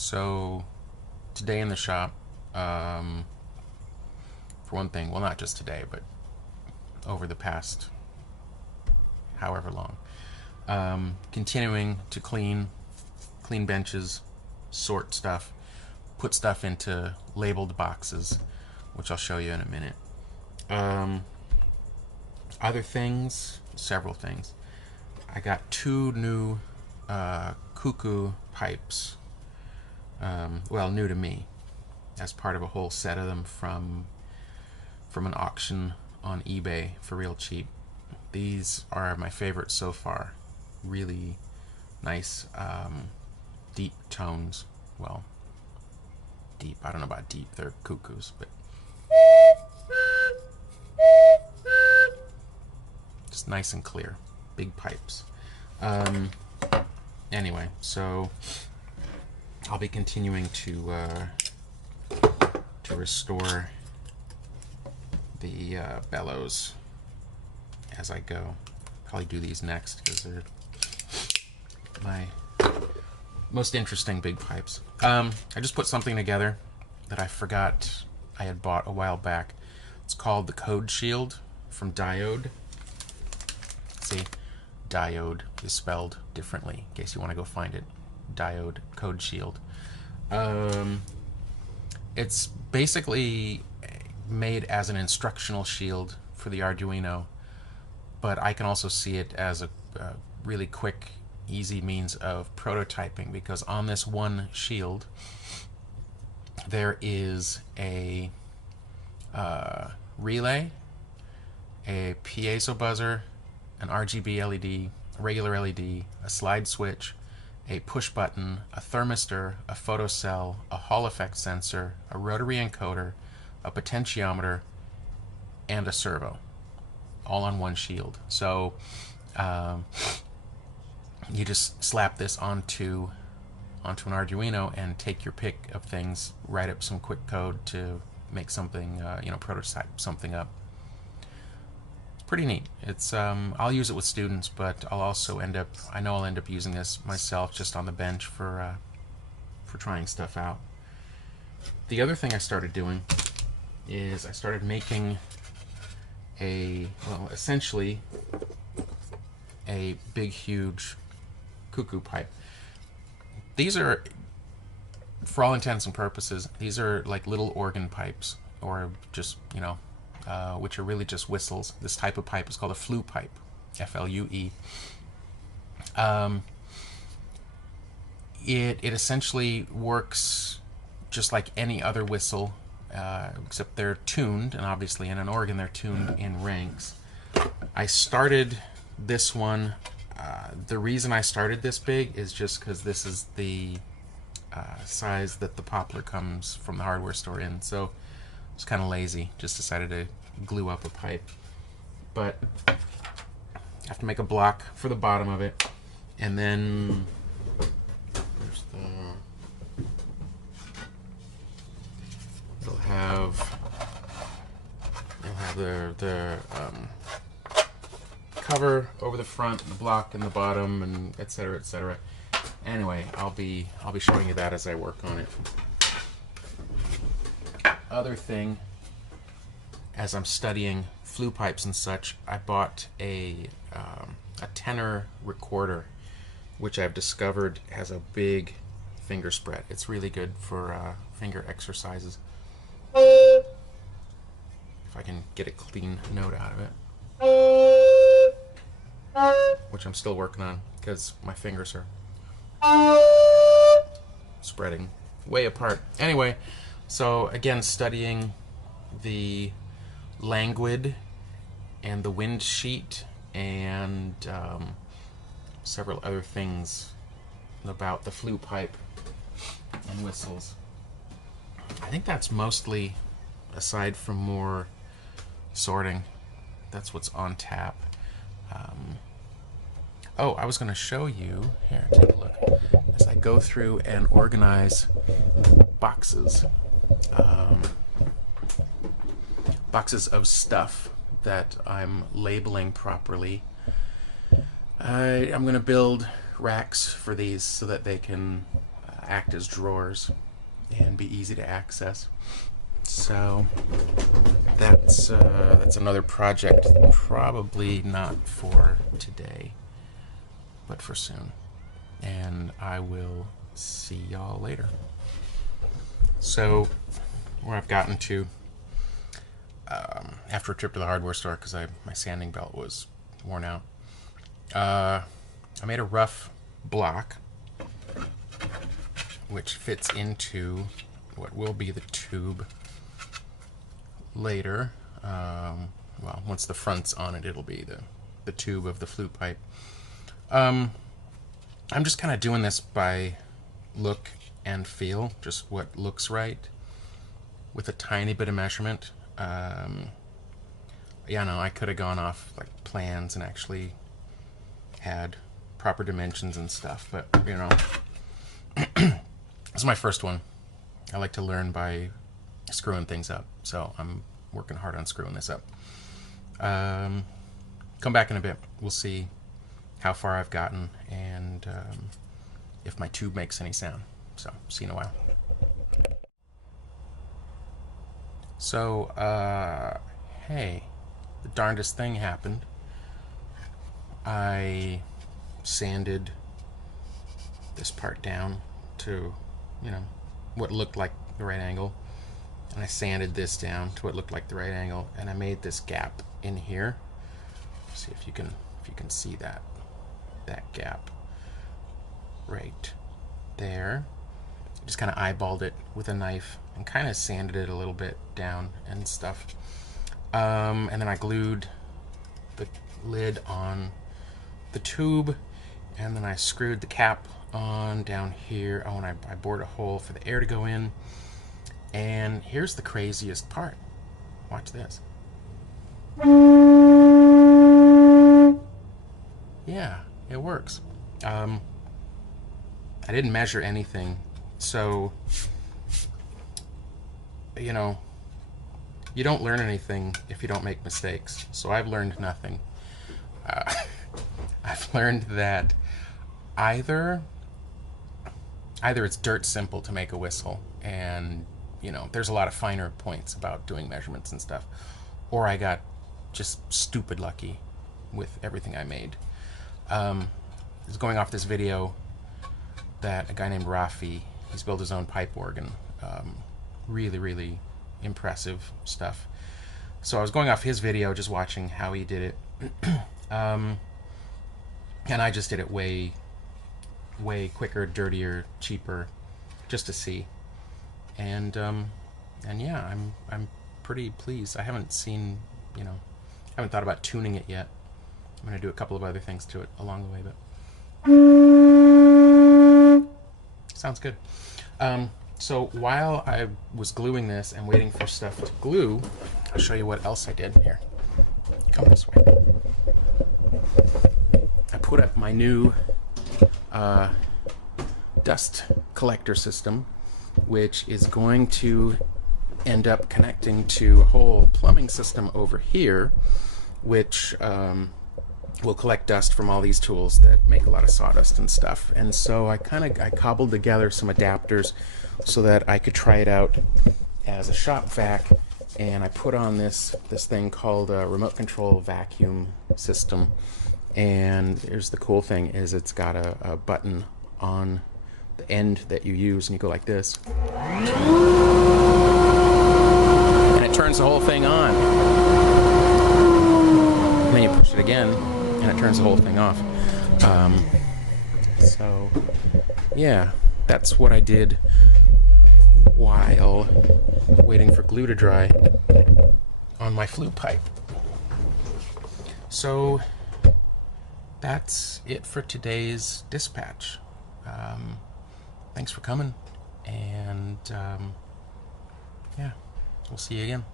So today in the shop, for one thing, well, not just today, but over the past however long, continuing to clean benches, sort stuff, put stuff into labeled boxes, which I'll show you in a minute. Other things, several things. I got two new cuckoo pipes. Well, new to me, as part of a whole set of them from an auction on eBay for real cheap. These are my favorites so far. Really nice, deep tones. Well, deep. I don't know about deep. They're cuckoos, but just nice and clear. Big pipes. Anyway, so I'll be continuing to restore the bellows as I go. Probably do these next because they're my most interesting big pipes. I just put something together that I forgot I had bought a while back. It's called the Code Shield from Diode. See, Diode is spelled differently in case you want to go find it. Diode Code Shield. It's basically made as an instructional shield for the Arduino, but I can also see it as a really quick, easy means of prototyping, because on this one shield there is a relay, a piezo buzzer, an RGB LED, a regular LED, a slide switch, a push button, a thermistor, a photocell, a Hall effect sensor, a rotary encoder, a potentiometer, and a servo, all on one shield. So you just slap this onto an Arduino and take your pick of things, write up some quick code to make something, prototype something up. It's pretty neat. It's I'll use it with students, but I'll also end up using this myself just on the bench for trying stuff out. The other thing I started doing is I started making essentially a big, huge cuckoo pipe. These are, for all intents and purposes, these are like little organ pipes, or just, which are really just whistles. This type of pipe is called a flue pipe, F-L-U-E. It essentially works just like any other whistle, except they're tuned, and obviously in an organ they're tuned in ranks. I started this one. The reason I started this big is just because this is the size that the poplar comes from the hardware store in. So I was kind of lazy, just decided to glue up a pipe. But I have to make a block for the bottom of it, and then there's it'll have the cover over the front, and the block in the bottom, and etc., etc. Anyway, I'll be showing you that as I work on it. Other thing, as I'm studying flue pipes and such, I bought a tenor recorder, which I've discovered has a big finger spread. It's really good for finger exercises. If I can get a clean note out of it, which I'm still working on because my fingers are spreading way apart. Anyway, so again, studying the languid and the wind sheet and several other things about the flue pipe and whistles. I think that's mostly, aside from more sorting, that's what's on tap. I was going to show you, here, take a look, as I go through and organize boxes. Boxes of stuff that I'm labeling properly. I'm going to build racks for these so that they can act as drawers and be easy to access. So that's another project, probably not for today, but for soon. And I will see y'all later. So where I've gotten to after a trip to the hardware store, because my sanding belt was worn out, I made a rough block which fits into what will be the tube later. Well, once the front's on it, it'll be the tube of the flute pipe. I'm just kind of doing this by look and feel, just what looks right, with a tiny bit of measurement. Yeah, no, I could have gone off like plans and actually had proper dimensions and stuff, but you know, this is my first one. I like to learn by screwing things up, so I'm working hard on screwing this up. Come back in a bit. We'll see how far I've gotten and if my tube makes any sound. So, see you in a while. So, hey, the darndest thing happened. I sanded this part down to, you know, what looked like the right angle, and I sanded this down to what looked like the right angle, and I made this gap in here. See if you can see that gap right there. Just kind of eyeballed it with a knife and kind of sanded it a little bit down and stuff. And then I glued the lid on the tube, and then I screwed the cap on down here. Oh, and I bored a hole for the air to go in. And here's the craziest part. Watch this. Yeah, it works. I didn't measure anything, so, you know, you don't learn anything if you don't make mistakes. So I've learned nothing. I've learned that either it's dirt simple to make a whistle, and you know, there's a lot of finer points about doing measurements and stuff, or I got just stupid lucky with everything I made. I was going off this video that a guy named Rafi, he's built his own pipe organ. Really, really impressive stuff. So I was going off his video, just watching how he did it. And I just did it way quicker, dirtier, cheaper, just to see. And yeah, I'm pretty pleased. I haven't seen, you know, I haven't thought about tuning it yet. I'm gonna do a couple of other things to it along the way, but sounds good. So while I was gluing this and waiting for stuff to glue, I'll show you what else I did. Here, come this way. I put up my new dust collector system, which is going to end up connecting to a whole plumbing system over here, which will collect dust from all these tools that make a lot of sawdust and stuff. And so I cobbled together some adapters so that I could try it out as a shop vac, and I put on this thing called a remote control vacuum system. And here's the cool thing, is it's got a button on the end that you use, and you go like this, and it turns the whole thing on. And then you push it again, and it turns the whole thing off. So yeah, that's what I did while waiting for glue to dry on my flute pipe. So that's it for today's dispatch. Thanks for coming, and yeah, we'll see you again.